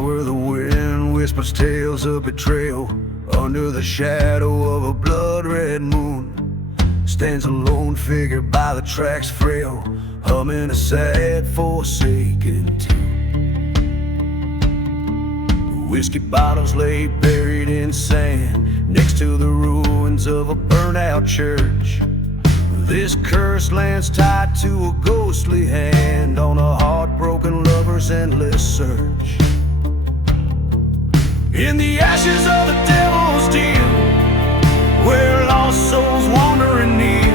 where the wind whispers tales of betrayal, under the shadow of a blood-red moon, stands a lone figure by the track's frail, humming a sad, forsaken tune. Whiskey bottles lay buried in sand next to the ruins of a burnt-out church. This cursed land's tied to a ghostly hand on a heartbroken lover's endless search. In the ashes of the devil's deal, where lost souls wander and kneel,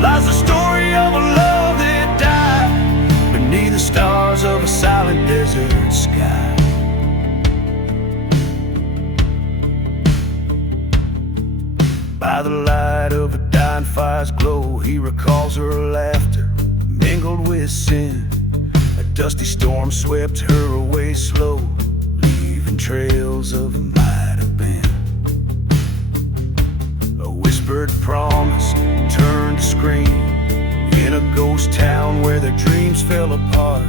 lies the story of a love that died beneath the stars of a silent desert sky. By the light of a dying fire's glow, he recalls her laughter mingled with sin. A dusty storm swept her away slow, leaving trails of might have been. A whispered promise turned to scream in a ghost town where their dreams fell apart.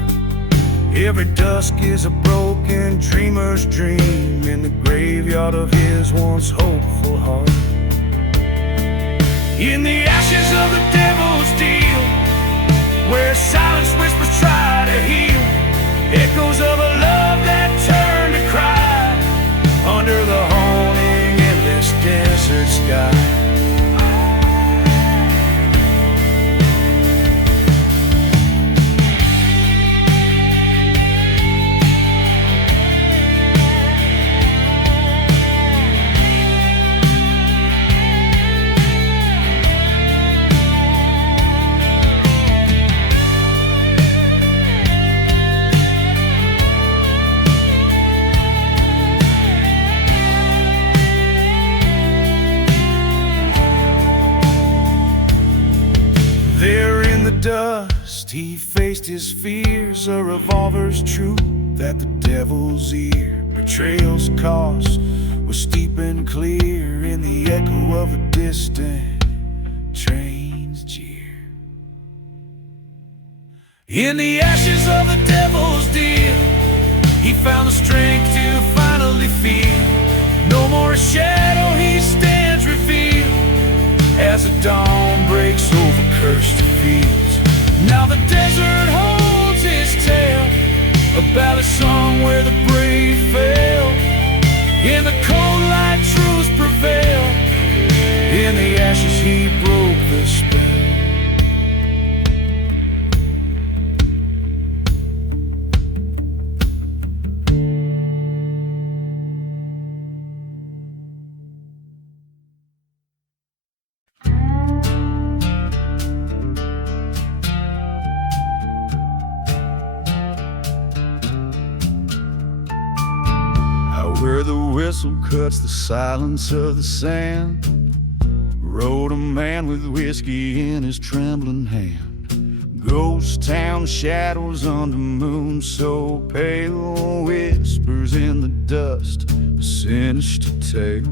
Every dusk is a broken dreamer's dream in the graveyard of his once hopeful heart. In the ashes of the devil's deal, where silence whispers try to heal, echoes of a love that turned to cry under the haunting endless desert sky. Dust, he faced his fears, a revolver's truth at the devil's ear. Betrayal's cost was steep and clear in the echo of a distant train's jeer. In the ashes of the devil's deal, he found the strength to finally feel no more a shadow, he stands revealed as the dawn breaks over cursed fields. Now the desert holds his tale, a ballad song where the brave fail. In the cold light truths prevail, in the ashes he broke the spell. Where the whistle cuts the silence of the sand, rode a man with whiskey in his trembling hand. Ghost town shadows under moon so pale, whispers in the dust, a sinister tale.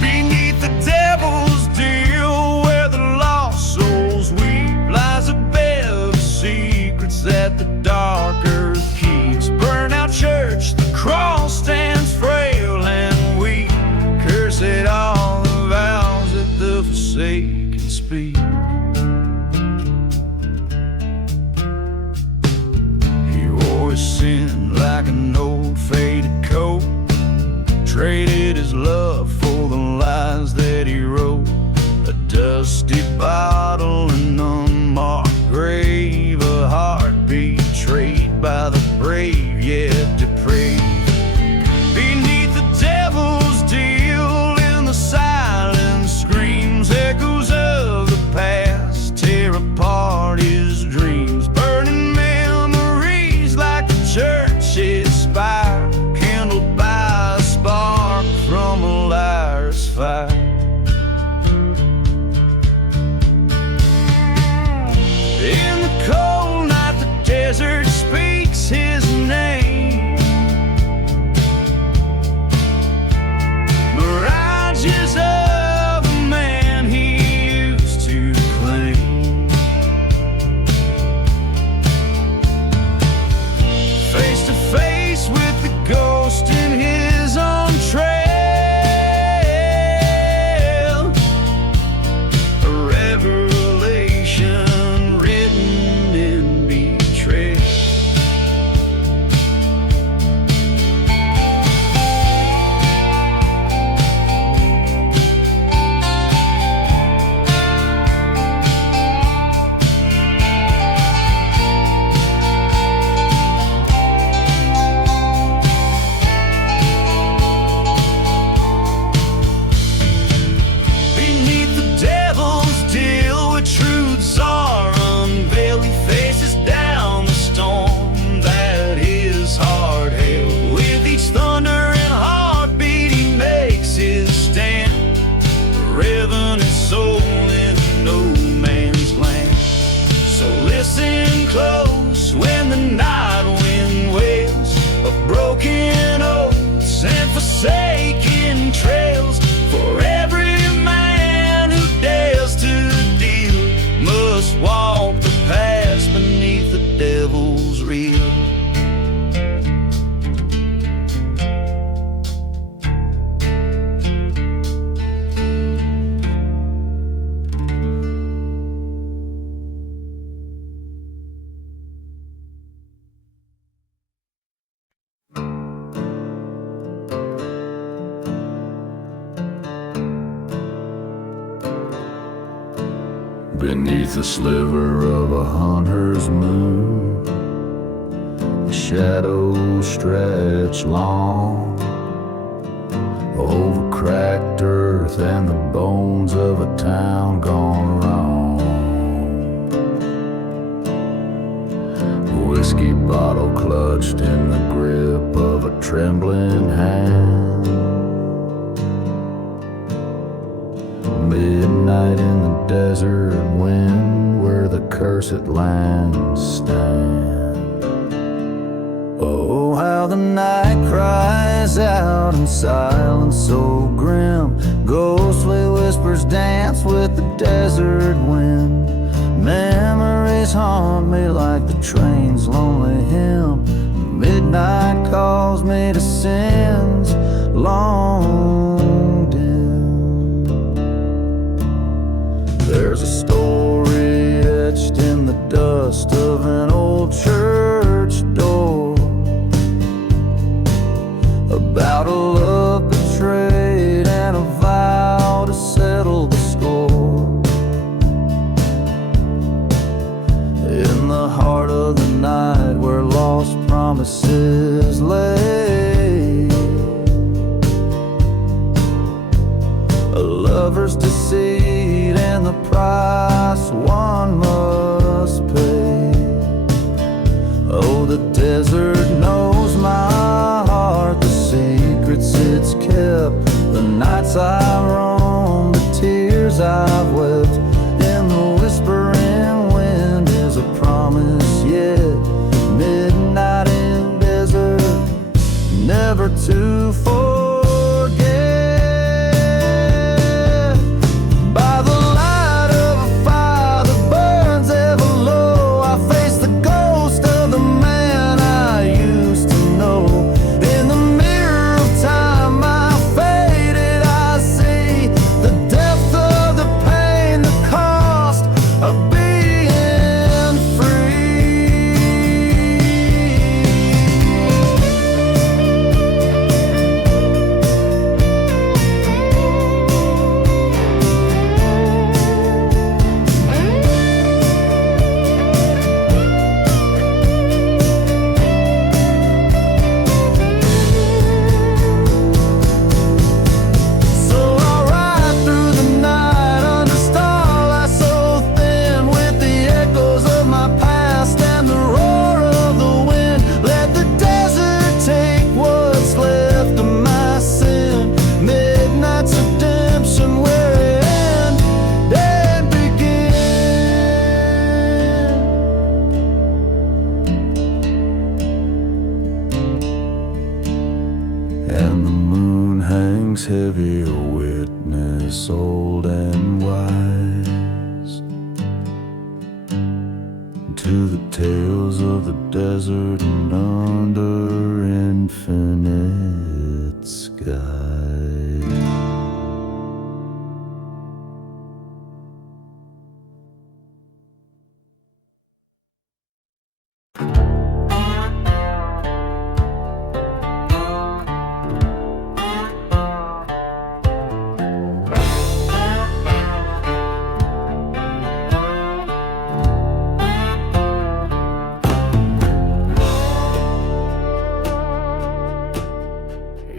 Beneath the devil's deal, where the lost souls weep, lies a bed of secrets that the dark earth keeps. Burn out church, the cross stands frail and weak. Cursed all the vows that the forsaken speak. He wore his sin like an old faded coat, traded his love for the lies that he wrote. A dusty bottle, an unmarked grave, a heart betrayed by the brave yet depraved. Beneath the devil's deal, in the silence screams, echoes of the past tear apart his dreams. Burning memories like the church's spire, kindled by a spark from a close when the night wind wails of broken oaths and forsaken trails. For every man who dares to deal must walk the path beneath the devil's reel. Beneath the sliver of a hunter's moon, the shadows stretch long over cracked earth and the bones of a town gone wrong. A whiskey bottle clutched in the grip of a trembling hand. Midnight in the desert wind where the cursed lands stand. Oh, how the night cries out in silence so grim. Ghostly whispers dance with the desert wind. Memories haunt me like the train's lonely hymn. Midnight calls me to sins long dim. There's a story etched in the dust of an old church door about a love betrayed and a vow to settle the score. In the heart of the night where lost promises lay, a lover's deceit and the price one must pay. Oh, the desert knows my heart, the secrets it's kept, the nights I've roamed, the tears I've wept. In the whispering wind is a promise yet. Midnight in desert, never to forget. By the light of a fire that burns ever low, I face the ghost of the man I used to know. In the mirror of time I faded, I see the depth of the pain, the cost of being free. So I'll ride through the night under starlight so thin, with the echoes of my past and the roar of the wind. Let the desert take what's left of my sin. Midnight's redemption where it end and begin. And the moon hangs heavy, a witness old and wise, to the tales of the desert and under infinite sky.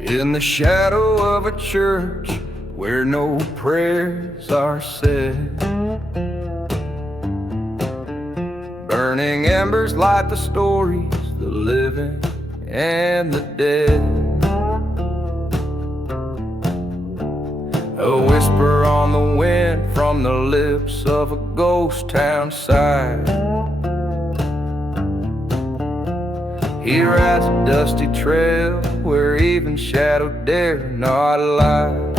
In the shadow of a church where no prayers are said, burning embers light the stories, the living and the dead. A whisper on the wind from the lips of a ghost town side, He rides a dusty trail where even shadow dare not lie.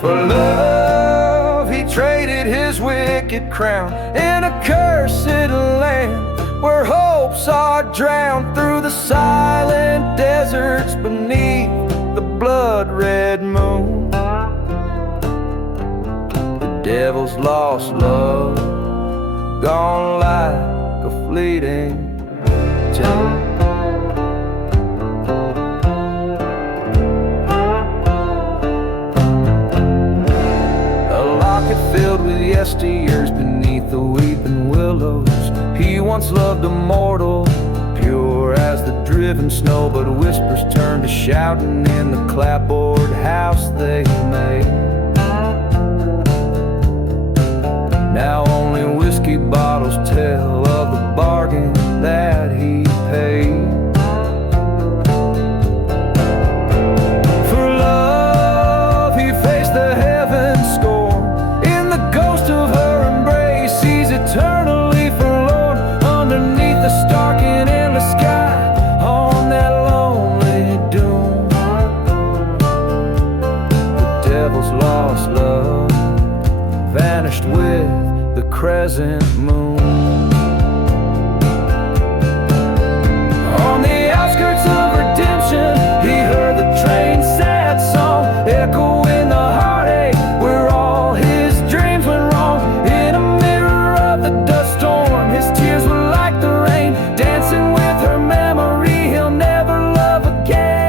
For love, he traded his wicked crown in a cursed land where hopes are drowned through the silent deserts beneath the blood-red moon. The devil's lost love, gone like a fleeting tune. Filled with yesteryears beneath the weeping willows. He once loved a mortal, pure as the driven snow, but whispers turned to shouting in the clapboard house they made. Now only whiskey bottles tell of the bargain that he paid. For love, he faced the heavens scorn. Eternally forlorn underneath the stark and endless sky on that lonely dune. The devil's lost love vanished with the crescent moon. On the outskirts of redemption, he heard the train's sad song echo in the heartache where all his dreams went wrong. His tears were like the rain, dancing with her memory. He'll never love again.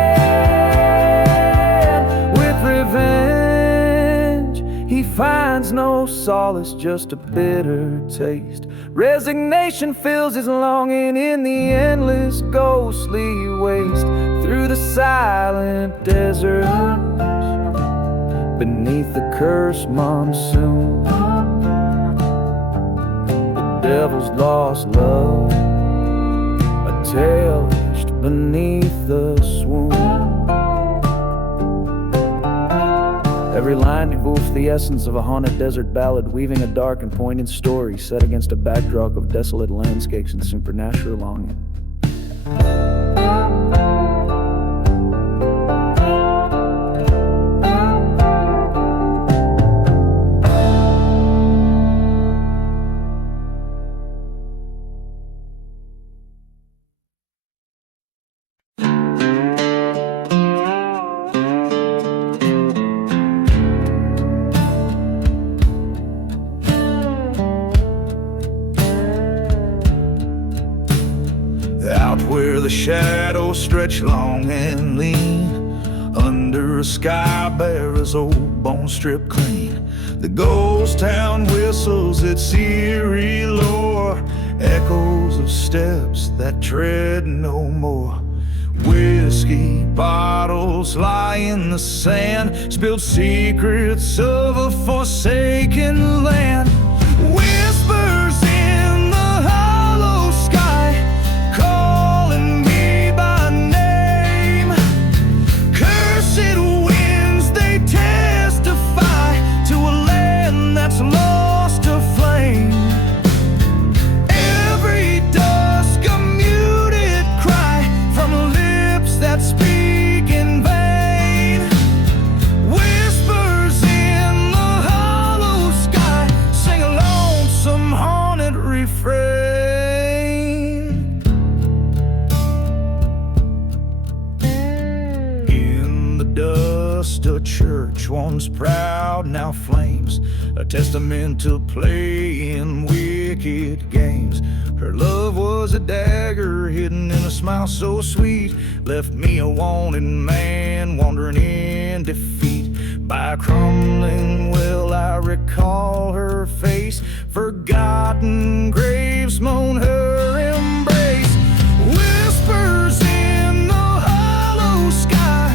With revenge, he finds no solace, just a bitter taste. Resignation fills his longing in the endless ghostly waste. Through the silent deserts, beneath the cursed monsoon, devil's lost love, a tale hushed beneath the swoon. Every line evokes the essence of a haunted desert ballad, weaving a dark and poignant story set against a backdrop of desolate landscapes and supernatural longing. Where the shadows stretch long and lean, under a sky bare as old bones stripped clean, the ghost town whistles its eerie lore, echoes of steps that tread no more. Whiskey bottles lie in the sand, spilled secrets of a forsaken land. Whispers in the hollow sky, calling me by name. Cursed winds, they testify to a land that's lost to flame. Every dusk a muted cry from lips that speak in vain. Whispers in the hollow sky sing a lonesome haunted refrain. In the dust a church once proud now flames, a testament to playing wicked games. Her love was a dagger hidden in a smile so sweet, left me a wanted man wandering in defeat. By a crumbling well I recall her face, forgotten graves moan her embrace. Whispers in the hollow sky,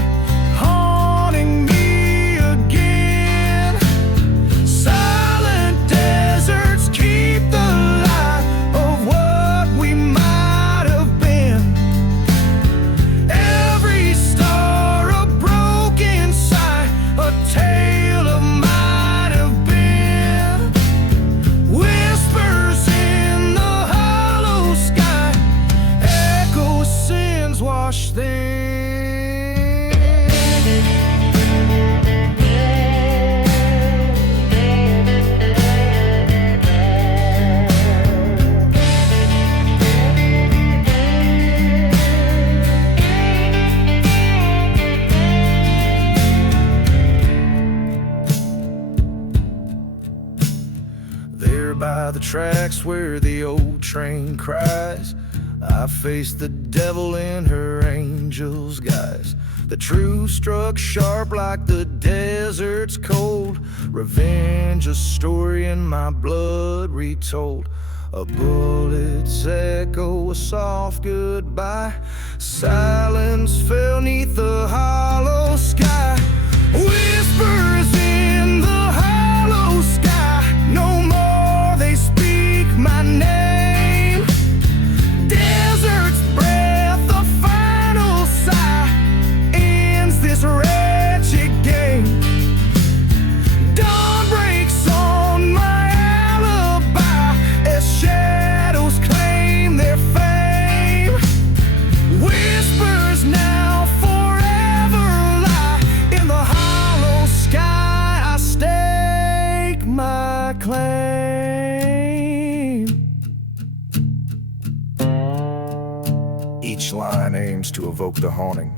haunting me again. Silent deserts keep the light of what we might have been. Every star a broken sight, a tale of might have been. Whispers in the hollow the tracks where the old train cries. I faced the devil in her angel's guise. The truth struck sharp like the desert's cold. Revenge, a story in my blood retold. A bullet's echo, a soft goodbye. Silence fell neath the hollow sky. Whispers in the hollow sky. No more they speak my name. Desert's breath, the final sigh, ends this wretched game. Dawn breaks on my alibi as shadows claim their fame. Whispers now forever lie in the hollow sky. I stake my claim. Each line aims to evoke the haunting,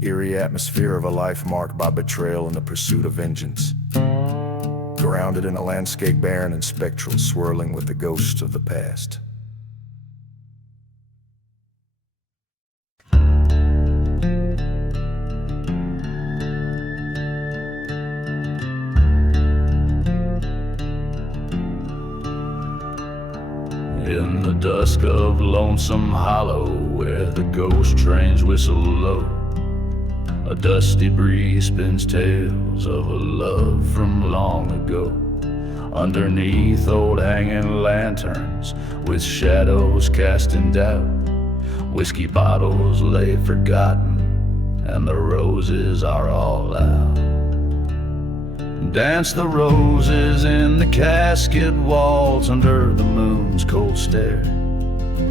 eerie atmosphere of a life marked by betrayal and the pursuit of vengeance. Grounded in a landscape barren and spectral, swirling with the ghosts of the past. In the dusk of Lonesome Hollow, where the ghost trains whistle low, a dusty breeze spins tales of a love from long ago. Underneath old hanging lanterns, with shadows casting doubt, whiskey bottles lay forgotten, and the roses are all out. Dance the roses in the casket walls under the moon's cold stare.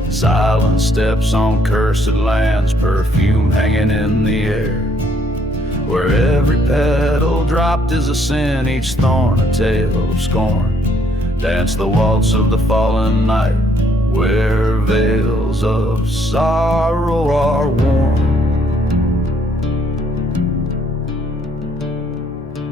Silent steps on cursed lands, perfume hanging in the air. Where every petal dropped is a sin, each thorn a tale of scorn. Dance the waltz of the fallen night, where veils of sorrow are worn.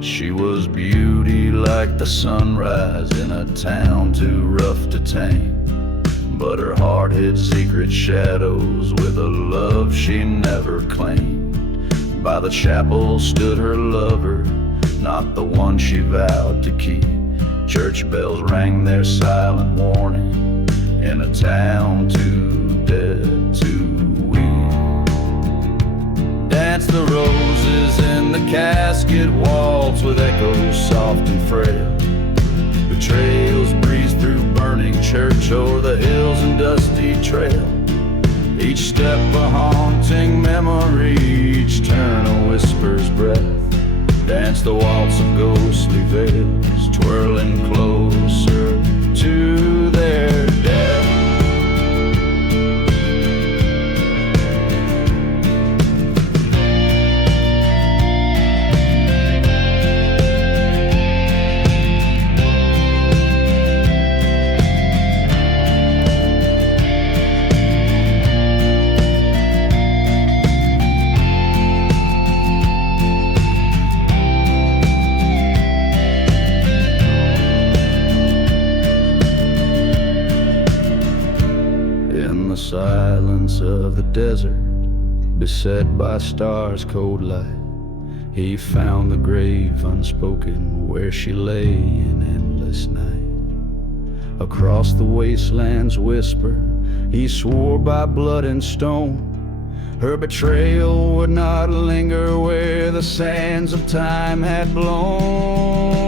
She was beauty like the sunrise in a town too rough to tame, but her heart hid secret shadows with a love she never claimed. By the chapel stood her lover, not the one she vowed to keep. Church bells rang their silent warning in a town too dead to weep. Dance the roses in the casket waltz with echoes soft and frail. The trails breeze through burning church o'er the hills and dusty trail. Each step a haunting memory, each turn a whisper's breath. Dance the waltz of ghostly veils, twirling closer to their death. Silence of the desert, beset by stars' cold light, he found the grave unspoken where she lay in endless night. Across the wasteland's whisper, he swore by blood and stone, her betrayal would not linger where the sands of time had blown.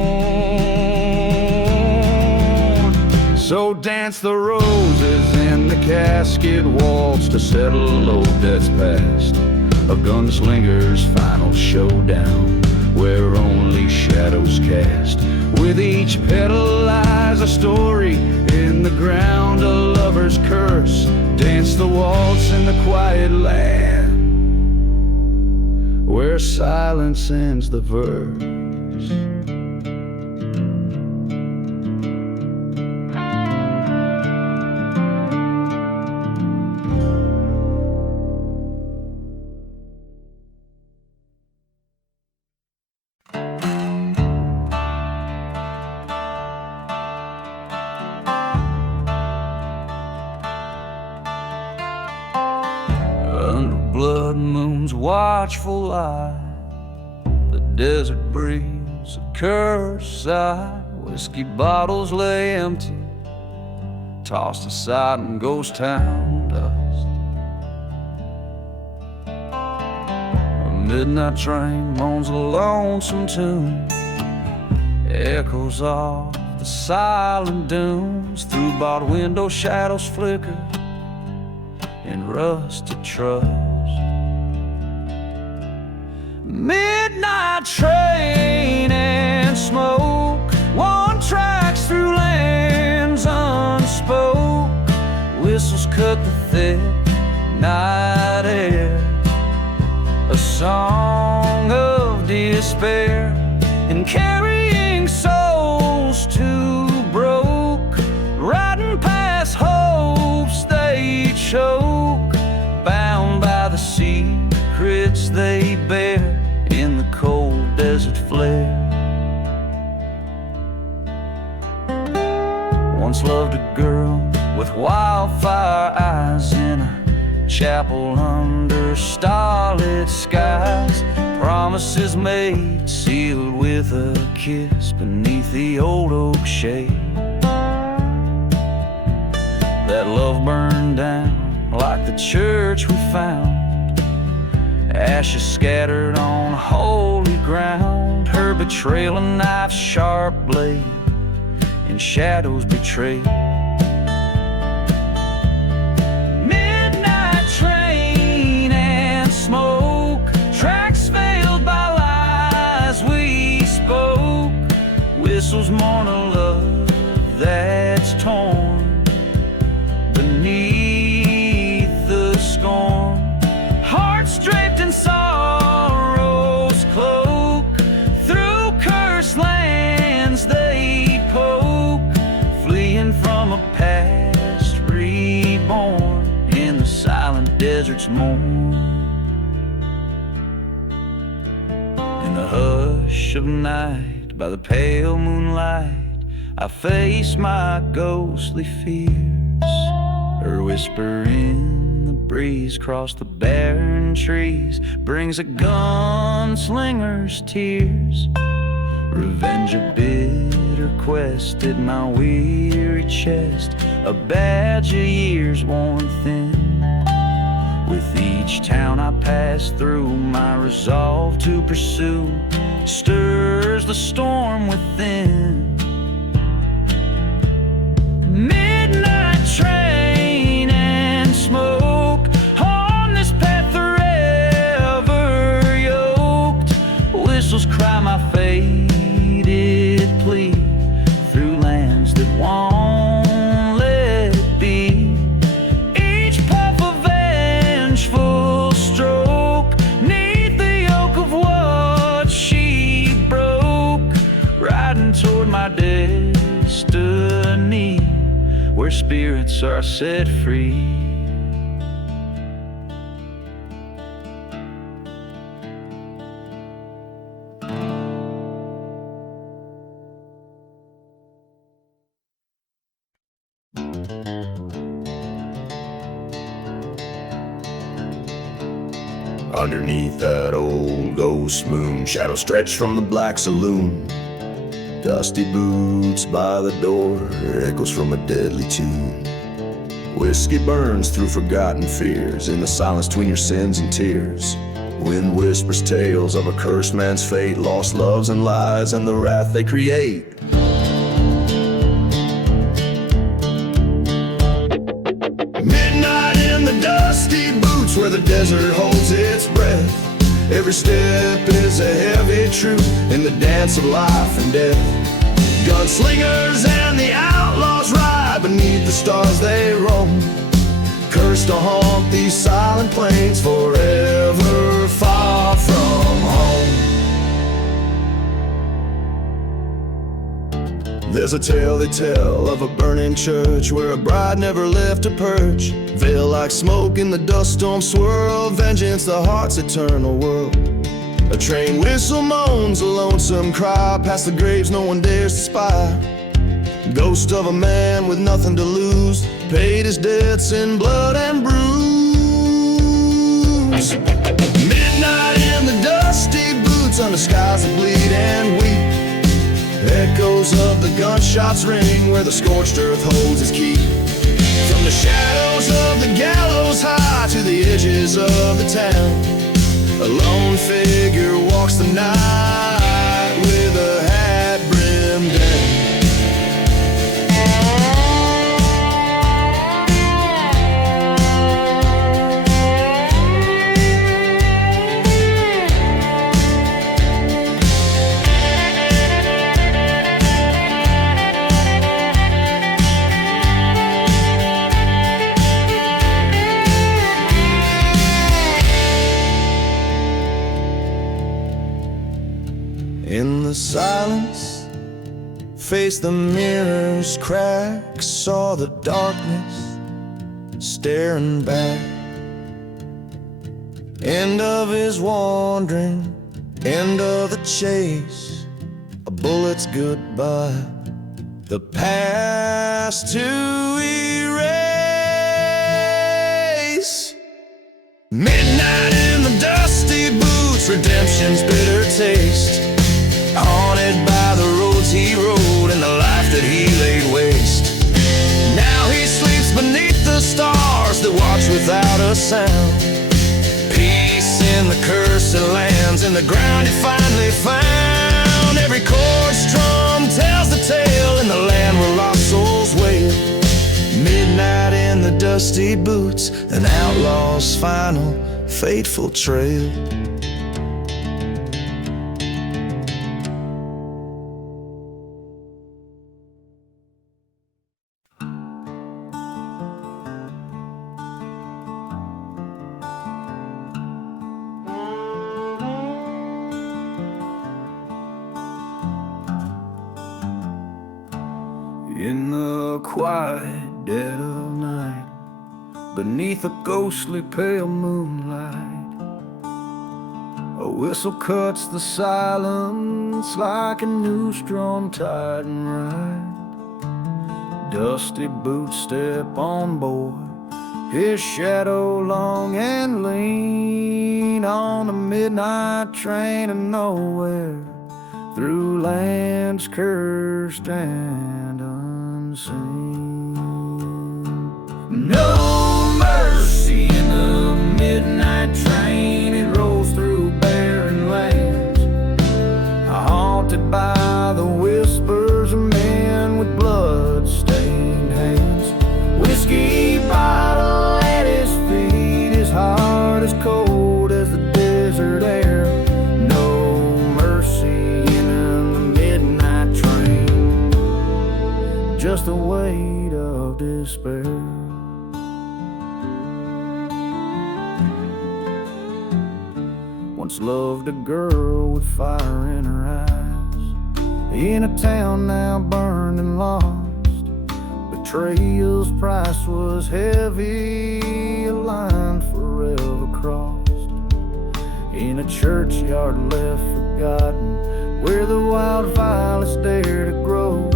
So dance the roses in the casket waltz to settle old debts past, a gunslinger's final showdown where only shadows cast. With each petal lies a story in the ground, a lover's curse. Dance the waltz in the quiet land where silence ends the verse. blood moon's watchful eye. The desert breeze, a cursed sigh. Whiskey bottles lay empty, tossed aside in ghost town dust. A midnight train moans a lonesome tune, echoes off the silent dunes. Through barred window shadows flicker in rusted trust. Midnight train and smoke, one tracks through lands unspoke. Whistles cut the thick night air, a song of despair, and carrying souls too broke, riding past hopes they choke, bound by the secrets they bear in the cold desert flare. Once loved a girl with wildfire eyes in a chapel under starlit skies. Promises made, sealed with a kiss beneath the old oak shade. That love burned down like the church we found, ashes scattered on holy ground. Her betrayal, a knife's sharp blade, and shadows betrayed. Midnight train and smoke, tracks veiled by lies we spoke. Whistles mourn a love that's torn beneath the scorn. Hearts draped in sorrow's cloak, through cursed lands they poke, fleeing from a past reborn in the silent desert's mourn. In the hush of night, by the pale moonlight, I face my ghostly fears. Her whisper in the breeze across the barren trees brings a gunslinger's tears. Revenge, a bitter quest at my weary chest, a badge of years worn thin. With each town I pass through, my resolve to pursue stirs the storm within. Midnight train and smoke, on this path forever yoked. Whistles cry my faded plea through lands that won't let be. Each puff a vengeful stroke, neath the yoke of what she broke, riding toward my destiny, where spirits are set free. Underneath that old ghost moon, shadows stretch from the black saloon. Dusty boots by the door, echoes from a deadly tune. Whiskey burns through forgotten fears, in the silence between your sins and tears. Wind whispers tales of a cursed man's fate, lost loves and lies, and the wrath they create. Midnight in the dusty boots, where the desert holds its breath. Every step is a heavy truth in the dance of life and death. Gunslingers and the outlaws ride beneath the stars they roam, cursed to haunt these silent plains forever, far from home. There's a tale they tell of a burning church where a bride never left her perch. Veil like smoke in the dust storm swirl, vengeance the heart's eternal world. A train whistle moans a lonesome cry, past the graves no one dares to spy. Ghost of a man with nothing to lose, paid his debts in blood and bruise. Midnight in the dusty boots under skies that bleed and weep. Echoes of the gunshots ring where the scorched earth holds its key. From the shadows of the gallows high to the edges of the town, a lone figure walks the night with a hat brimmed down. In the silence, faced the mirror's cracks, saw the darkness staring back. End of his wandering, end of the chase, a bullet's goodbye, the past to erase. Midnight in the dusty boots, redemption's bitter taste, haunted by the roads he rode and the life that he laid waste. Now he sleeps beneath the stars that watch without a sound. Peace in the cursed lands, in the ground he finally found. Every chord strum tells the tale in the land where lost souls wail. Midnight in the dusty boots, an outlaw's final fateful trail. In the quiet dead of night, beneath a ghostly pale moonlight, a whistle cuts the silence like a new strong tide and ride. Dusty boots step on board, his shadow long and lean, on the midnight train of nowhere, through lands cursed and unseen. No mercy in the midnight train, it rolls through barren lands, haunted by the whispers of men with blood-stained hands. Whiskey bottle at his feet, his heart is cold as the desert air. No mercy in the midnight train, just the weight of despair. Once loved a girl with fire in her eyes, in a town now burned and lost. Betrayal's price was heavy, a line forever crossed. In a churchyard left forgotten, where the wild violets dare to grow,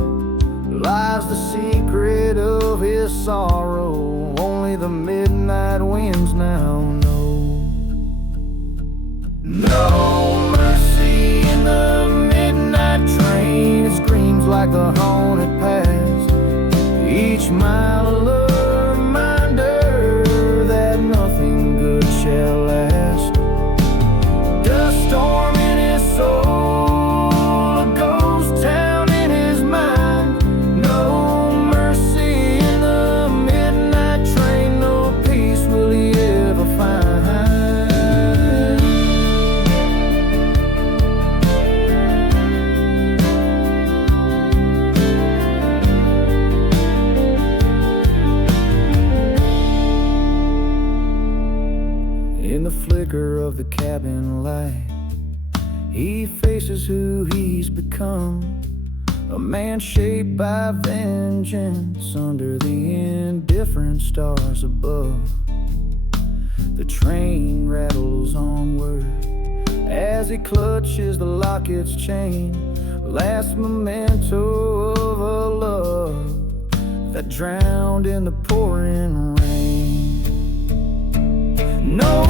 lies the secret of his sorrow, only the midnight winds now know. No mercy in the midnight train, it screams like the haunted past, each mile a reminder that nothing good shall last. Dust storm in his soul, a ghost town in his mind. No mercy in the midnight train, no peace will he ever find. In the flicker of the cabin light, he faces who he's become, a man shaped by vengeance under the indifferent stars above. The train rattles onward as he clutches the locket's chain, last memento of a love that drowned in the pouring rain. No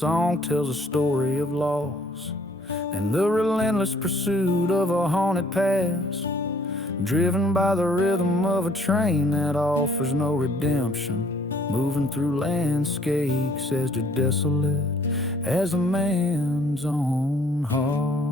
song tells a story of loss and the relentless pursuit of a haunted past, driven by the rhythm of a train that offers no redemption, moving through landscapes as desolate as a man's own heart.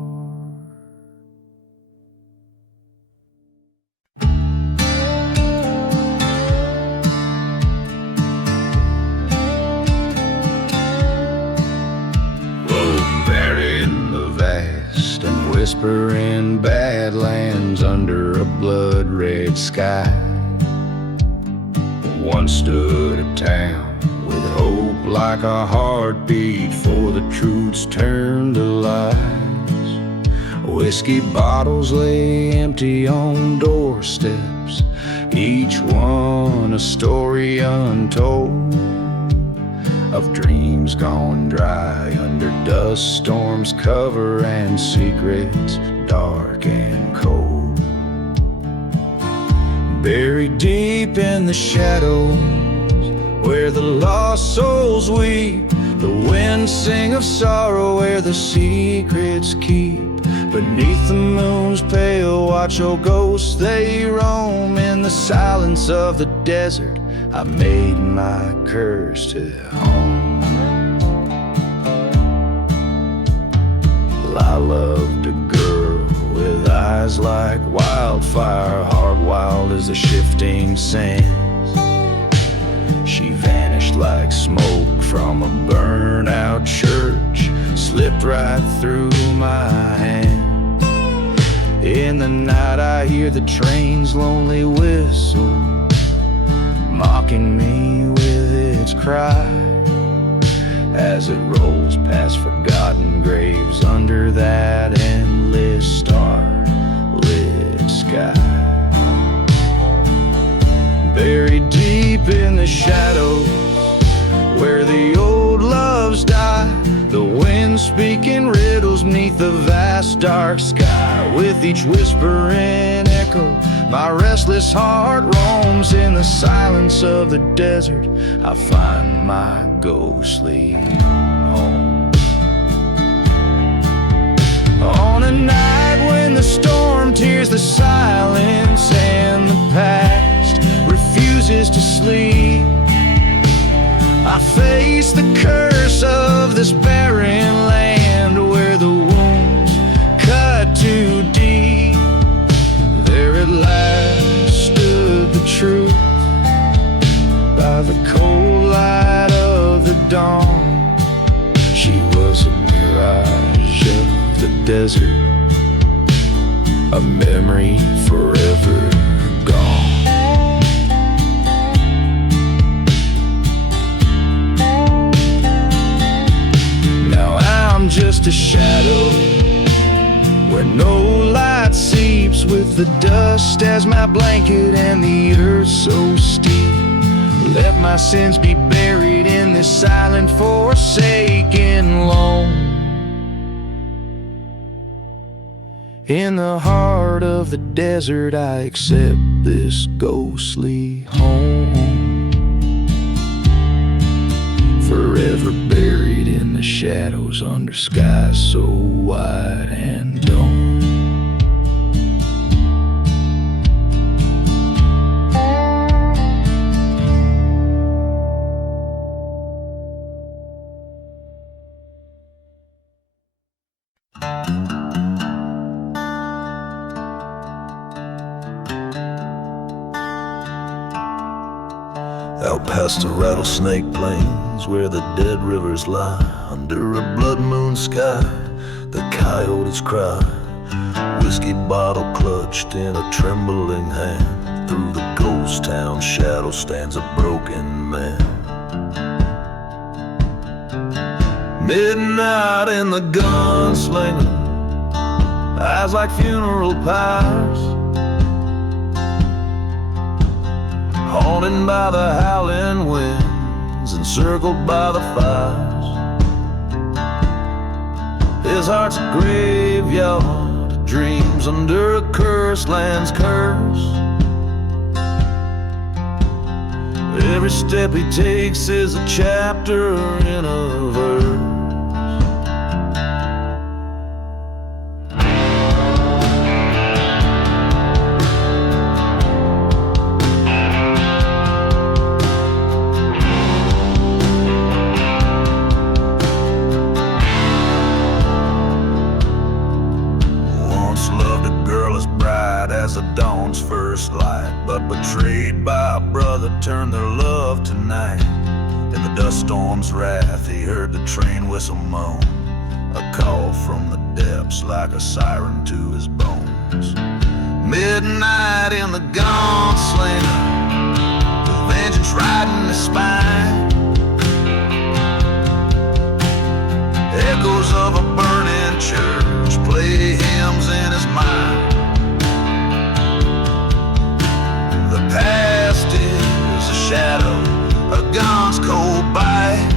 Buried in the vast and whispering badlands under a blood-red sky, once stood a town with hope like a heartbeat, for the truth's turned to lies. Whiskey bottles lay empty on doorsteps, each one a story untold, of dreams gone dry under dust storms cover and secrets dark and cold. Buried deep in the shadows where the lost souls weep, the winds sing of sorrow where the secrets keep. Beneath the moon's pale watch, oh ghosts they roam. In the silence of the desert I made my curse to home. Well, I loved a girl with eyes like wildfire, heart wild as the shifting sands. She vanished like smoke from a burnt-out church, slipped right through my hand. In the night I hear the train's lonely whistle, mocking me with its cry, as it rolls past forgotten graves under that endless star-lit sky. Buried deep in the shadows where the old loves die, the wind speaking riddles neath the vast dark sky. With each whispering echo my restless heart roams. In the silence of the desert I find my ghostly home. On a night when the storm tears the silence and the past refuses to sleep, I face the curse of this barren land where the wounds cut too deep. There at last stood the truth by the cold light of the dawn. She was a mirage of the desert, a memory forever gone. Now I'm just a shadow where no light seeps, with the dust as my blanket and the earth so steep. Let my sins be buried in this silent forsaken lone. In the heart of the desert I accept this ghostly home, forever buried in the shadows under skies so wide and dome. Out past the rattlesnake plains where the dead rivers lie, under a blood moon sky the coyotes cry. Whiskey bottle clutched in a trembling hand, through the ghost town shadow stands a broken man. Midnight in the gunslinger, eyes like funeral pyres, haunted by the howling winds, encircled by the fires. His heart's a graveyard, dreams under a cursed land's curse. Every step he takes is a chapter in a verse. turned their love to night. In the dust storm's wrath, he heard the train whistle moan, a call from the depths like a siren to his bones. Midnight in the gunslinger, with vengeance riding his spine. Echoes of a burning church play hymns in his mind. The past is a shadow, a gun's cold bite.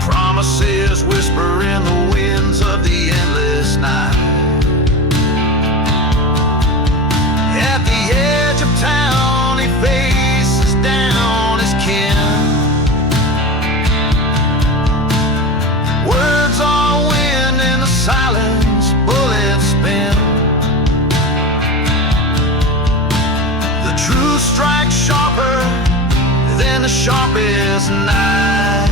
Promises whisper in the winds of the endless night. At the edge of town, he faces down his kin. Words are wind in the silence, bullets spin. The truth strikes sharper than the sharpest knife.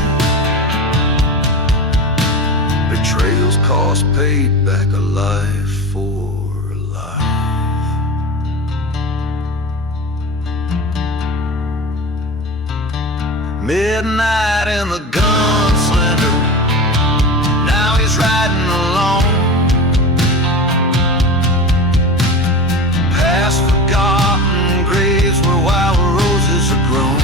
Betrayals cost paid back a life for a life. Midnight in the gunslinger, now he's riding alone. Past forgotten graves where wild roses are grown.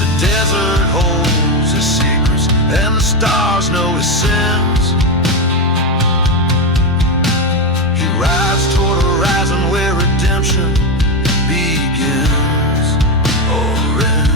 The desert holds his secrets and the stars know his sins. He rides toward a horizon where redemption begins or ends.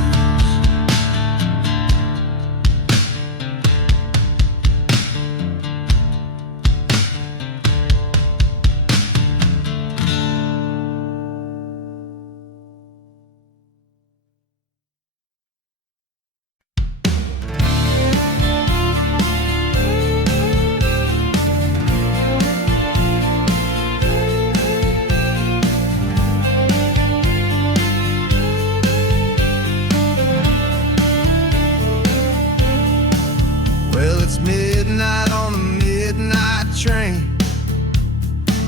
Well, it's midnight on the midnight train,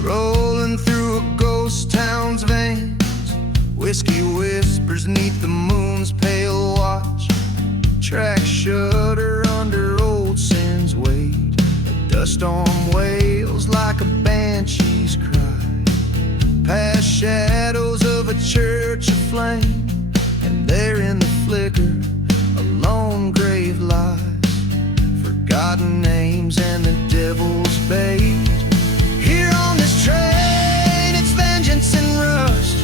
rolling through a ghost town's veins. Whiskey whispers neath the moon's pale watch. Tracks shudder under old sin's weight. The dust storm wails like a banshee's cry, past shadows of a church aflame. And there in the flicker, a lone grave lies, forgotten names and the devil's bait. Here on this train, it's vengeance and rust.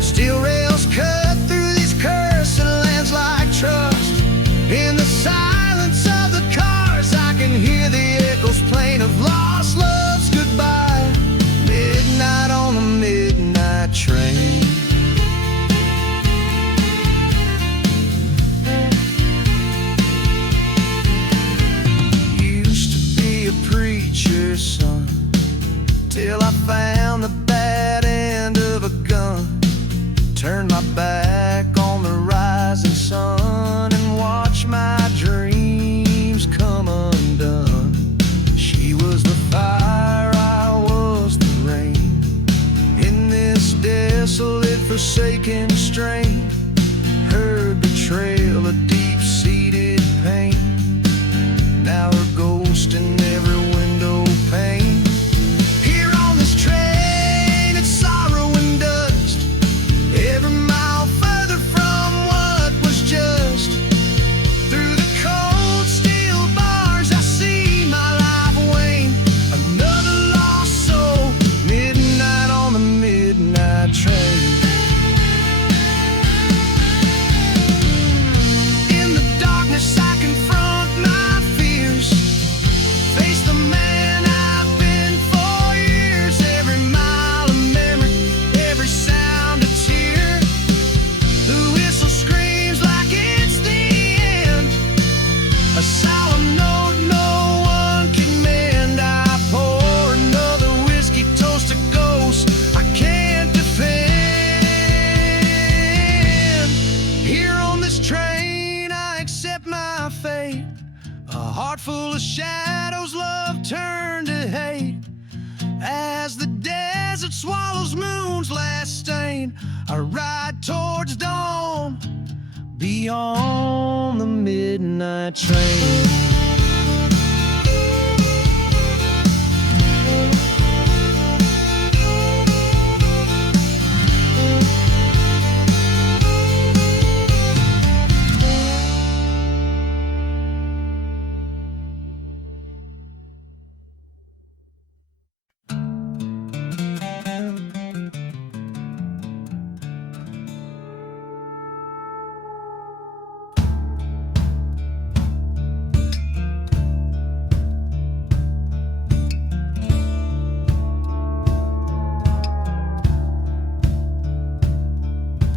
Steel rails cut through these cursed lands like trust. In the silence of the cars, I can hear the echoes plain of lost love's goodbye. Midnight on the midnight train. Preacher's son, till I found the bad end of a gun. Turned my back on the rising sun and watched my dreams come undone. She was the fire, I was the rain. In this desolate, forsaken strain, her betrayal, a deep-seated pain. Now her ghost in every window pane. Here on this train, it's sorrow and dust. Every mile further from what was just. Through the cold steel bars, I see my life wane. Another lost soul. Midnight on the midnight train. rain, I ride towards dawn, beyond the midnight train.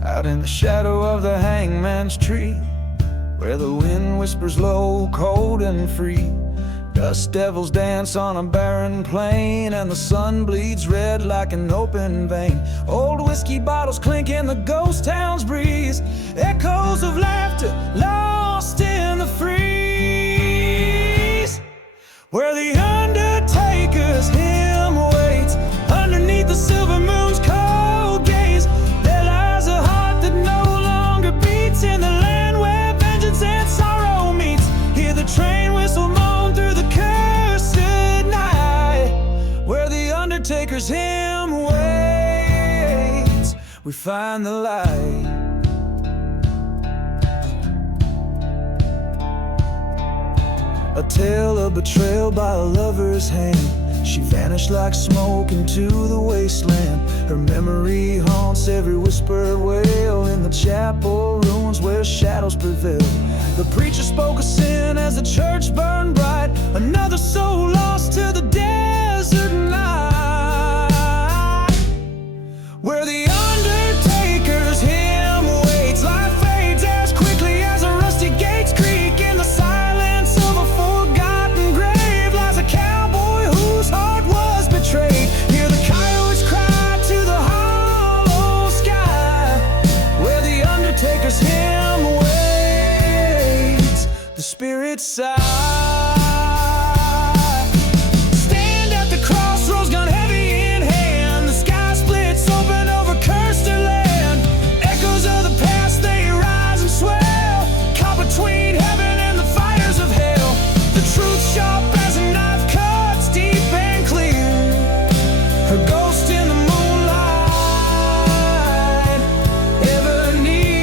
Out in the shadow of the hangman's tree, where the wind whispers low, cold and free, dust devils dance on a barren plain, and the sun bleeds red like an open vein. Old whiskey bottles clink in the ghost town's breeze, echoes of laughter lost in the freeze, where the undertaker's hymn waits underneath the silver moon's cold gaze. In the land where vengeance and sorrow meets, hear the train whistle moan through the cursed night, where the undertaker's hymn waits, we find the light. A tale of betrayal by a lover's hand, she vanished like smoke into the wasteland. Her memory haunts every whispered wail in the chapel ruins where shadows prevail. The preacher spoke of sin as the church burned bright, another soul lost to the desert night, where the undertaker's hymn waits. Life fades as quickly as a rusty gates creak. In the silence of a forgotten grave lies a cowboy whose heart was betrayed. Hear the coyotes cry to the hollow sky, where the undertaker's hymn waits, the spirit sigh. Stand at the crossroads, gun heavy in hand, the sky splits open over cursed land. Echoes of the past, they rise and swell, caught between heaven and the fires of hell. The truth sharp as a knife cuts deep and clear, her ghost in the moonlight, ever near,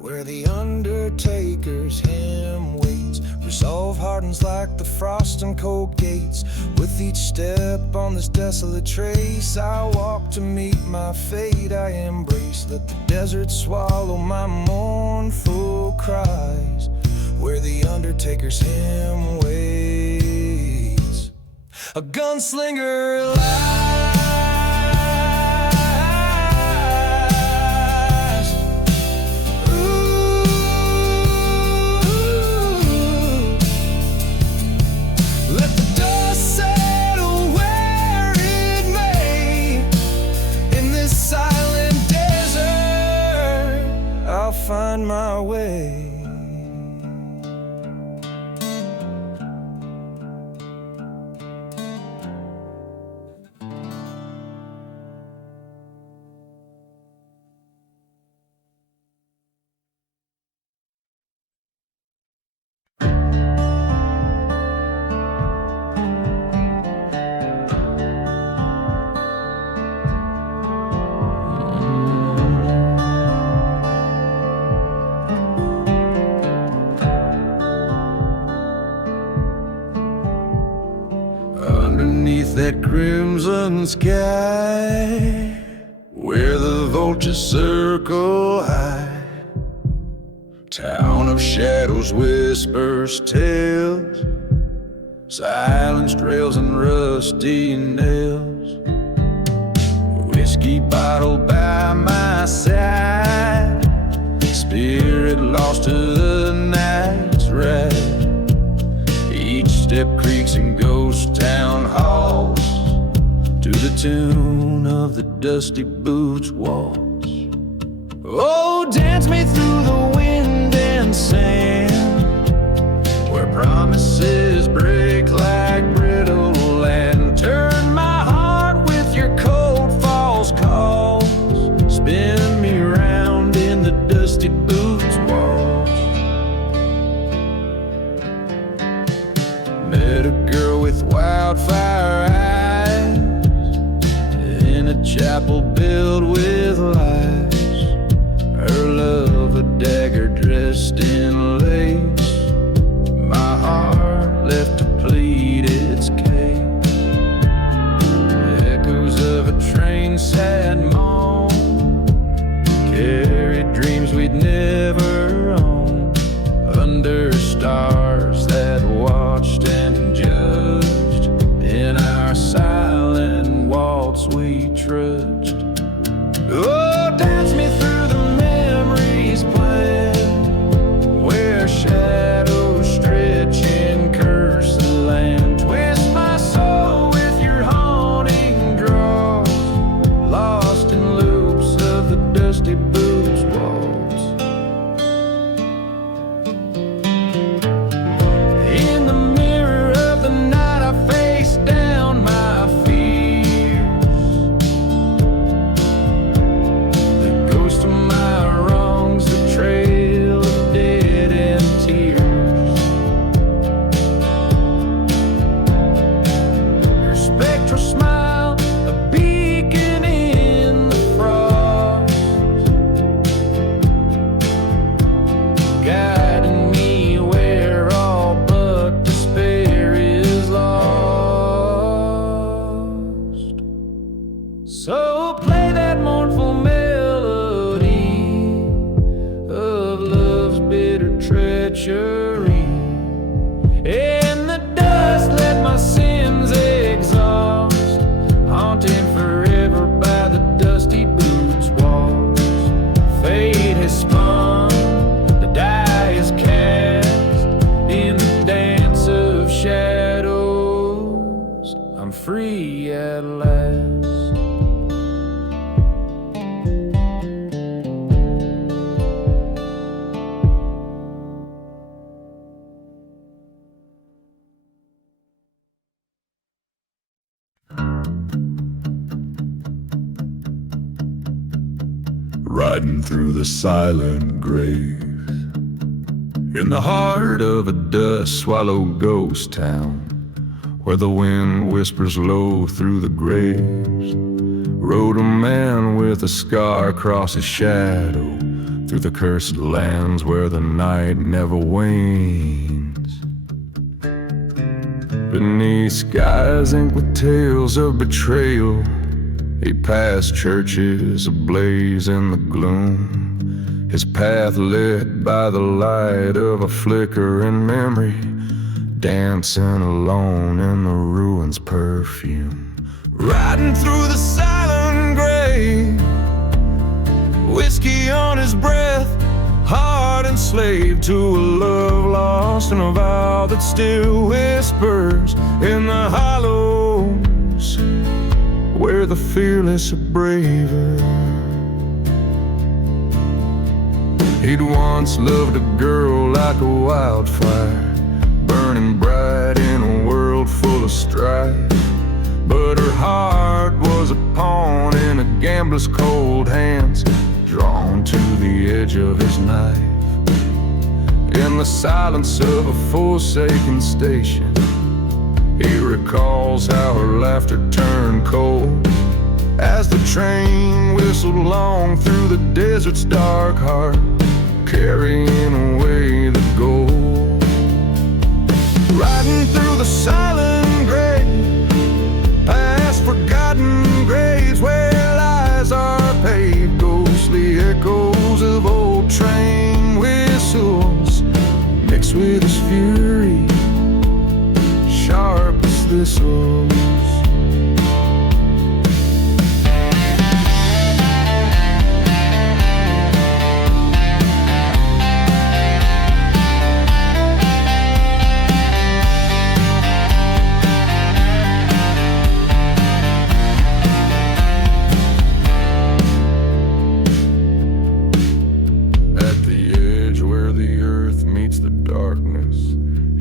where the undertaker's hymn waits. Resolve hardens like the frost and cold gates. With each step on this desolate trace, I walk to meet my fate. I embrace, let the desert swallow my mournful cries, where the undertaker's hymn waits. A gunslinger lies. Ooh. Let the dust settle where it may. In this silent desert, I'll find my way. Underneath that crimson sky, where the vultures circle high, town of shadows whispers tales, silence trails and rusty nails. Whiskey bottle by my side, spirit lost to the night's ride. Each step creaks in ghost town halls, to the tune of the dusty boots waltz. Oh, dance me through the wind and sand, where promises break like brittle and chapel built with lights, her love a dagger dressed in lace. My heart left to plead its case. Echoes of a train sad moan carried dreams we'd never own. Under stars that watched and judged, in our silent waltz we trudged. Oh, dance me through the memories playing, where shadows stretch and curse the land. Twist my soul with your haunting draws, lost in loops of the dusty boots waltz. In the mirror of the night I face down my fears, the ghost of my wrongs, the trail of dead end tears. Her spectral smile, a beacon in the frost, guiding me where all but despair is lost. So play that mournful melody of love's bitter treachery. In the dust let my sins exhaust, haunted forever by the dusty boots walls. Fate has spun, the die is cast, in the dance of shadows I'm free at last. Riding through the silent grave, in the heart of a dust-swallowed ghost town, where the wind whispers low through the graves, rode a man with a scar across his shadow, through the cursed lands where the night never wanes. Beneath skies inked with tales of betrayal, he passed churches ablaze in the gloom, his path lit by the light of a flickering memory, dancing alone in the ruins' perfume. Riding through the silent grave, whiskey on his breath, heart enslaved to a love lost and a vow that still whispers in the hollows where the fearless are braver. He'd once loved a girl like a wildfire, burning bright in a world full of strife, but her heart was a pawn in a gambler's cold hands, drawn to the edge of his knife. In the silence of a forsaken station, he recalls how her laughter turned cold as the train whistled long through the desert's dark heart, carrying away the gold. Riding through the silent grave, past forgotten graves where lies are paved, ghostly echoes of old train whistles mixed with his fury, sharp as thistles.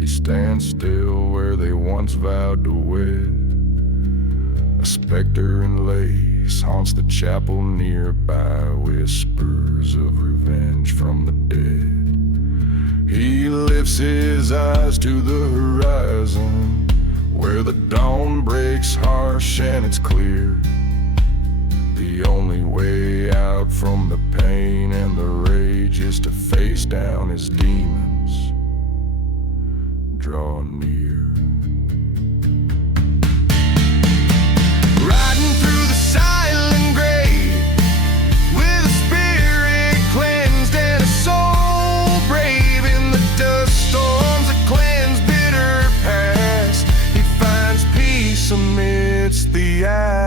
Stand still where they once vowed to wed. A specter in lace haunts the chapel nearby, whispers of revenge from the dead. He lifts his eyes to the horizon, where the dawn breaks harsh and it's clear. The only way out from the pain and the rage is to face down his demons. Draw near. Riding through the silent grave with a spirit cleansed and a soul brave. In the dust storms that cleanse bitter past, he finds peace amidst the outcast.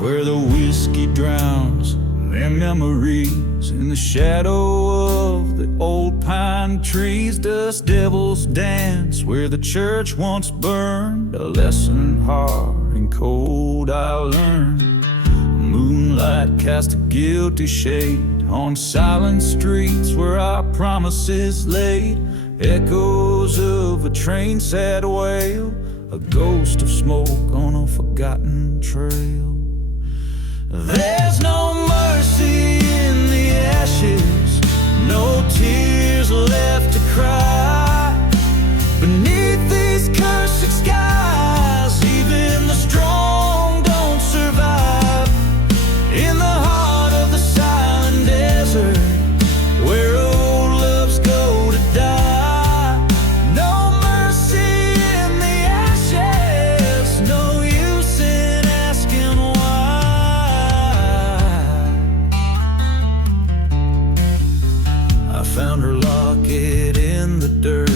Where the whiskey drowns their memories in the shadow of the old pine trees, dust devils dance where the church once burned. A lesson hard and cold I learned. Moonlight cast a guilty shade on silent streets where our promises laid. Echoes of a train sad wail, a ghost of smoke on a forgotten trail. There's no mercy in the ashes, no tears left to cry. Beneath these cursed skies, even the strong don't survive. In the heart of the silent desert, where old loves go to die. No mercy in the ashes, no use in asking why. Found her locket in the dirt,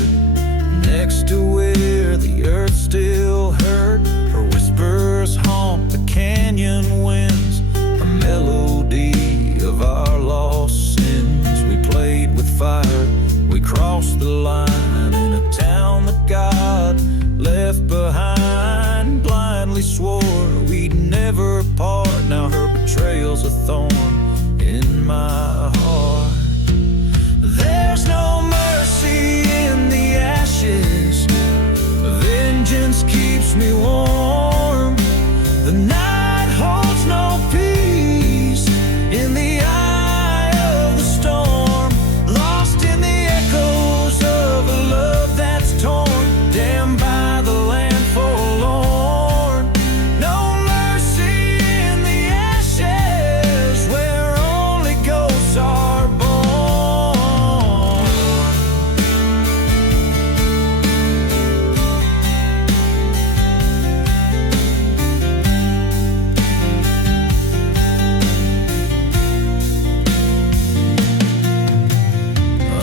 next to where the earth still hurt. Her whispers haunt the canyon winds, a melody of our lost sins. We played with fire, we crossed the line in a town that God left behind. Blindly swore we'd never part, now her betrayal's a thorn in my heart. There's no mercy in the ashes, vengeance keeps me warm. The night holds no peace in the eye of the storm. Lost in the echoes of a love that's torn, damned by the land forlorn. No mercy in the ashes, where only ghosts are born.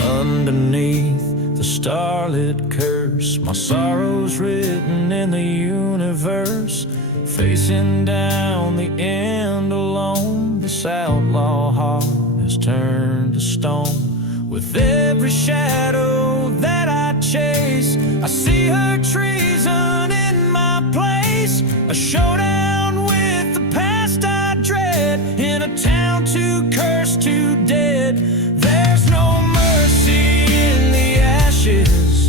Underneath the starlit curse, my sorrow's written in the universe. Facing down the end alone, this outlaw heart has turned to stone. With every shadow that I chase, I see her treason in my place. A showdown with the past I dread, in a town too cursed, too dead. There's no mercy in the ashes,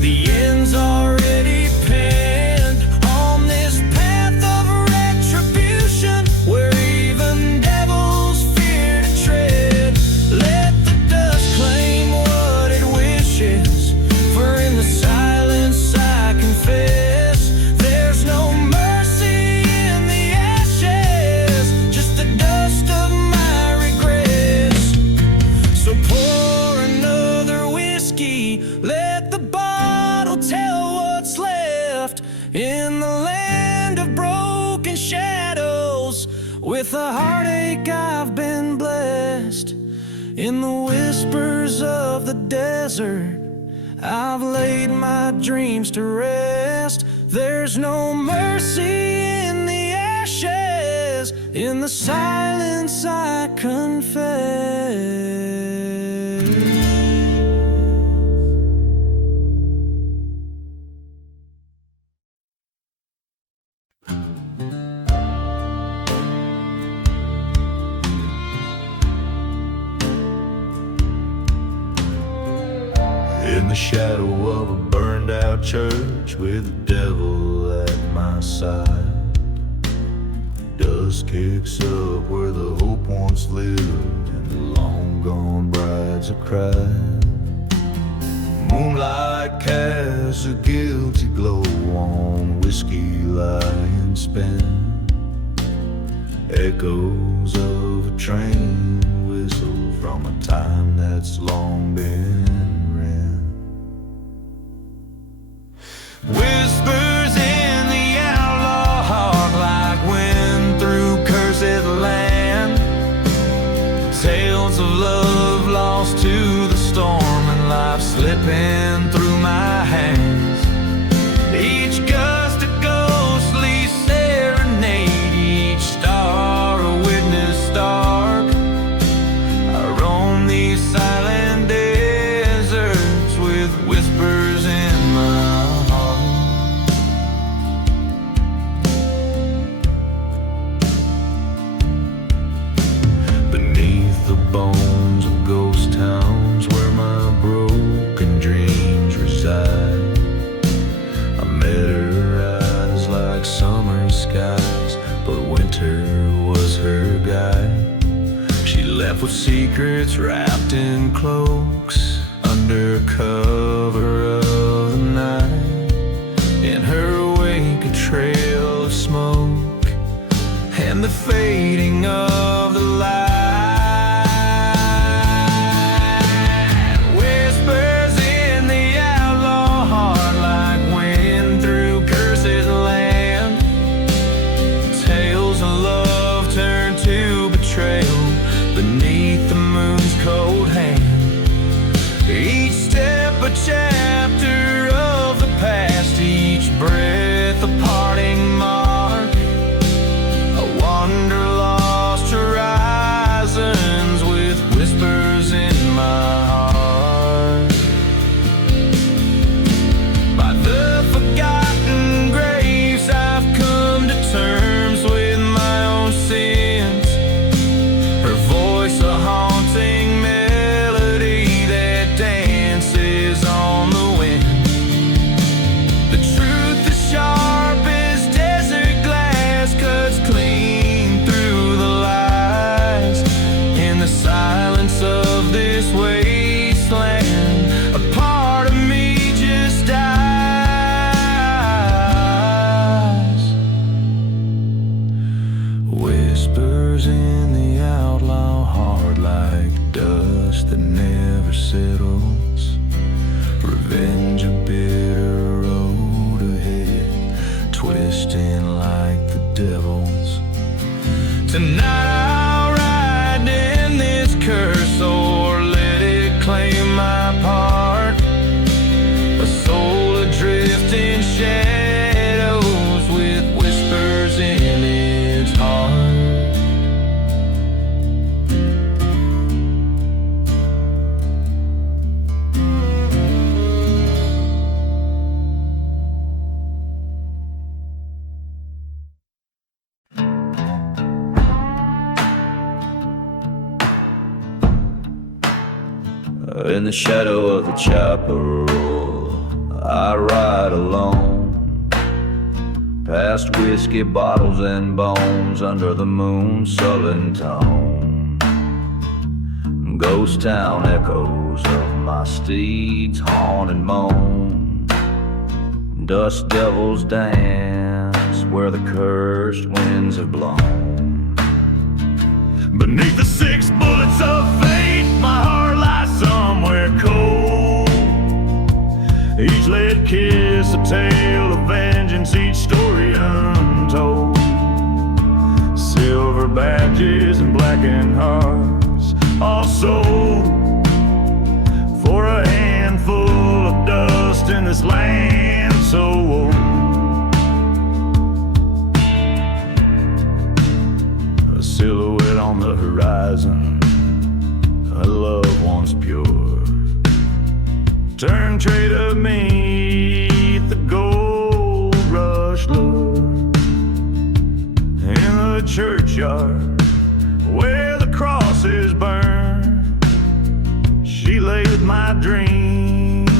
the end's already penned. On this path of retribution, where even devils fear to tread. Let the dust claim what it wishes, for in the silence I confess. There's no mercy in the ashes, just the dust of my regrets. So pour another whiskey, let the bottle tell what's left. In the land of broken shadows, with a heartache I've been blessed. In the whispers of the desert, I've laid my dreams to rest. There's no mercy in the ashes, in the silence I confess. In the shadow of a burned out church with the devil at my side, dust kicks up where the hope once lived and the long gone brides are cried. Moonlight casts a guilty glow on whiskey lying spent. Echoes of a train whistle from a time that's long been rent. Whispers in the outlaw heart like wind through cursed land. Tales of love lost to the storm and life slipping through my hands. Each gust a ghostly serenade, each star a witness stark. I roam these silent deserts with whispers in my heart. Beneath the bones of ghost towns where my broken dreams reside, I met her eyes like summer skies, but winter was her guide. She left with secrets wrapped in cloaks under cover of the night. In her wake a trail of smoke and the fading of the light. Whispers in the outlaw heart like wind through cursed land. Tales of love turn to betrayal beneath the moon's cold hand. Each step a chapter of the past, each breath a parting mark. I wander lost horizons with whispers in my heart. By the forgotten graves I've come to terms with my own sins. Her voice a haunting melody that dances on the wind. The truth is sharp as desert glass, cuts clean through the lies. In the silence of this wasteland, a part of me just dies. Whispers in the outlaw heart like dust that never settles. Revenge a bitter road ahead, twisting like the devil's. Tonight I'll ride in this curse or let it claim my part. A soul adrift in shadows with whispers in its heart. In the shadow of the chaparral, I ride alone, past whiskey bottles and bones under the moon's sullen tone. Ghost town echoes of my steed's haunted moan. Dust devils dance where the cursed winds have blown. Beneath the 6 bullets of fate, my heart lies somewhere cold. Each lead kiss a tale of vengeance, each story untold. Silver badges and blackened hearts, all sold for a handful of dust in this land so old. A silhouette on the horizon, a love once pure, turn traitor beneath the gold rush lure. In the churchyard where the cross is burned, she laid my dreams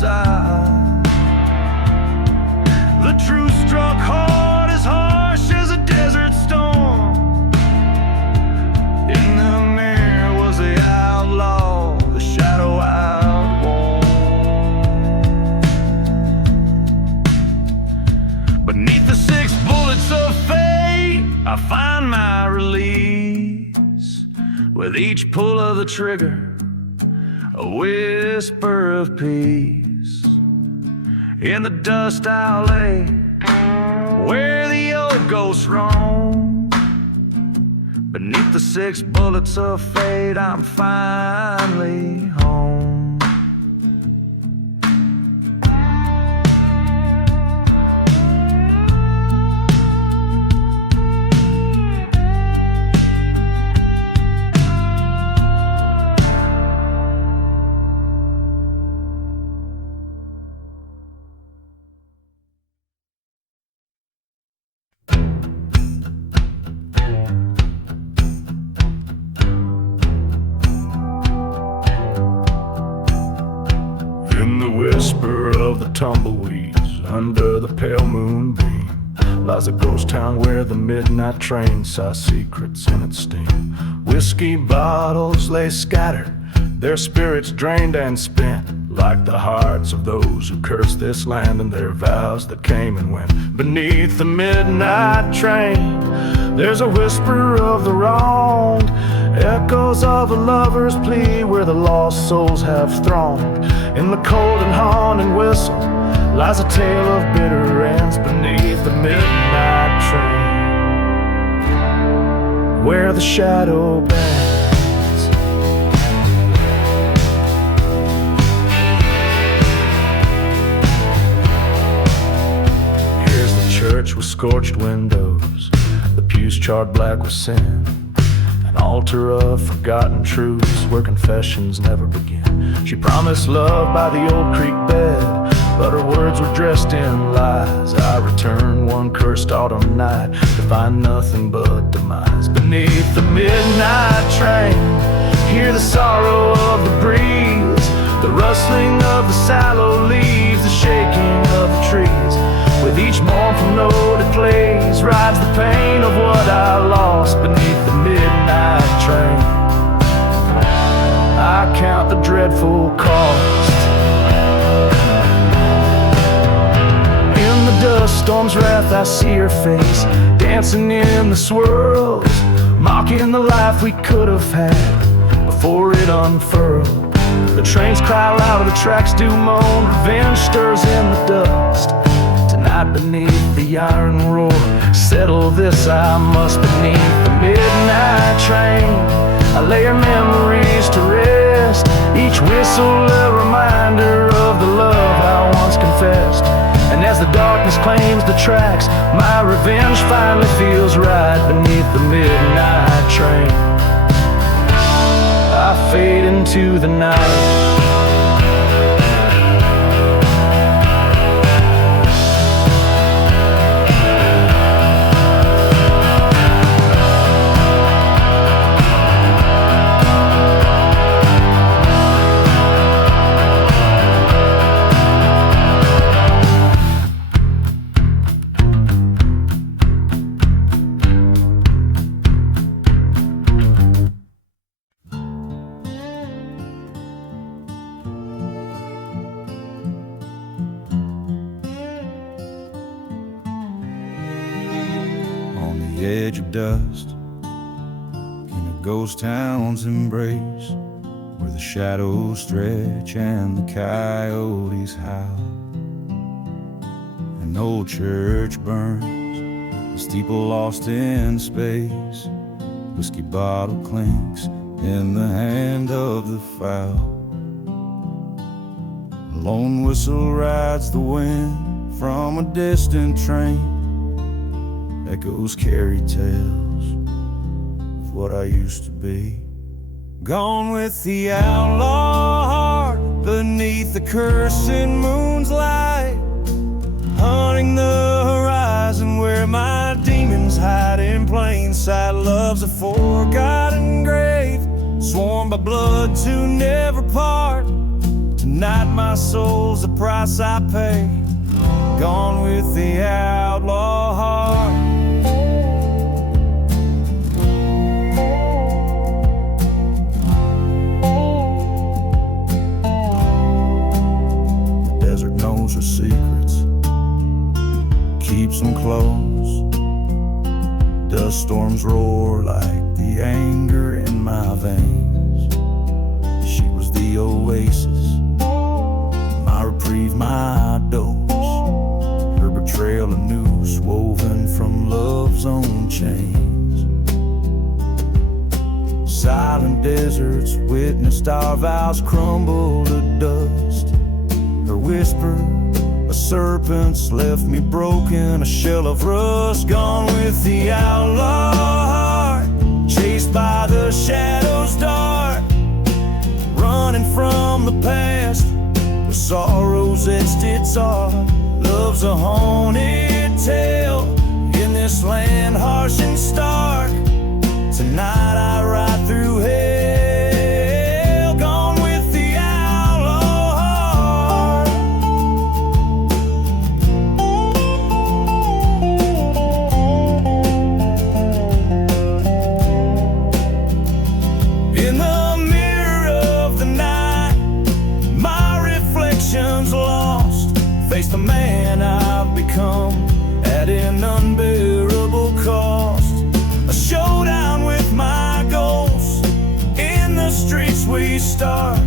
side. The truth struck hard, as harsh as a desert storm. In the mirror was the outlaw, the shadow outworn. Beneath the 6 bullets of fate, I find my release. With each pull of the trigger, a whisper of peace. In the dust I'll lay, where the old ghosts roam. Beneath the 6 bullets of fate, I'm finally home. In the whisper of the tumbleweeds, under the pale moonbeam, lies a ghost town where the midnight train saw secrets in its steam. Whiskey bottles lay scattered, their spirits drained and spent, like the hearts of those who cursed this land and their vows that came and went. Beneath the midnight train, there's a whisper of the wronged, echoes of a lover's plea where the lost souls have thronged. In the cold and haunting whistle lies a tale of bitter ends. Beneath the midnight train, where the shadow bends. Here's the church with scorched windows, the pews charred black with sin, an altar of forgotten truths where confessions never begin. She promised love by the old creek bed, but her words were dressed in lies. I returned one cursed autumn night to find nothing but demise. Beneath the midnight train, hear the sorrow of the breeze, the rustling of the sallow leaves, the shaking of the trees. With each mournful note it plays, rides the pain of what I lost. Beneath the midnight train, I count the dreadful cost. In the dust storm's wrath I see her face, dancing in the swirls, mocking the life we could have had before it unfurled. The trains cry loud, the tracks do moan, revenge stirs in the dust. Tonight beneath the iron roar, settle this I must. Beneath the midnight train, I lay her memories to rest, each whistle a reminder of the love I once confessed. And as the darkness claims the tracks, my revenge finally feels right. Beneath the midnight train, I fade into the night. Edge of dust in a ghost town's embrace, where the shadows stretch and the coyotes howl. An old church burns, the steeple lost in space, whiskey bottle clinks in the hand of the fowl. A lone whistle rides the wind from a distant train, echoes carry tales of what I used to be. Gone with the outlaw heart beneath the cursing moon's light, hunting the horizon where my demons hide in plain sight. Love's a forgotten grave, sworn by blood to never part, to Tonight my soul's the price I pay. Gone with the outlaw heart. The desert knows her secrets, keeps them close. Dust storms roar like the anger in my veins. She was the oasis, my reprieve, my dose. Her betrayal a noose woven from love's own chains. Silent deserts witnessed our vows crumble to dust. Her whisper, a serpent's left me broken, a shell of rust. Gone with the outlaw heart, chased by the shadows dark. Running from the past, where sorrow's etched its art. Love's a haunted tale in this land harsh and stark. Tonight I ride through hell, gone with the outlaw heart. In the mirror of the night, my reflection's lost. Face the man I've become at an unbearable cost. A showdown with my ghosts in the streets we start.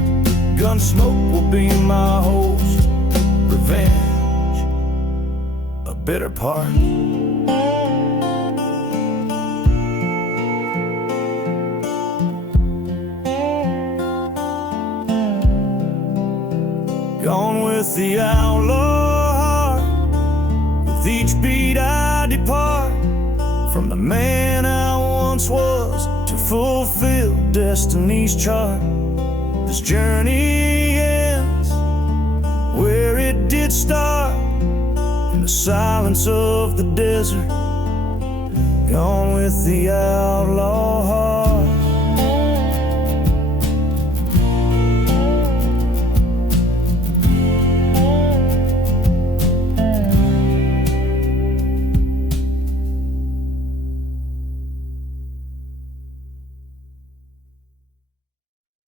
Gunsmoke will be my host. Revenge, a bitter part. Gone with the outlaw heart. With each beat I depart from the man I once was to fulfill destiny's chart. This journey ends where it did start, in the silence of the desert. Gone with the outlaw heart.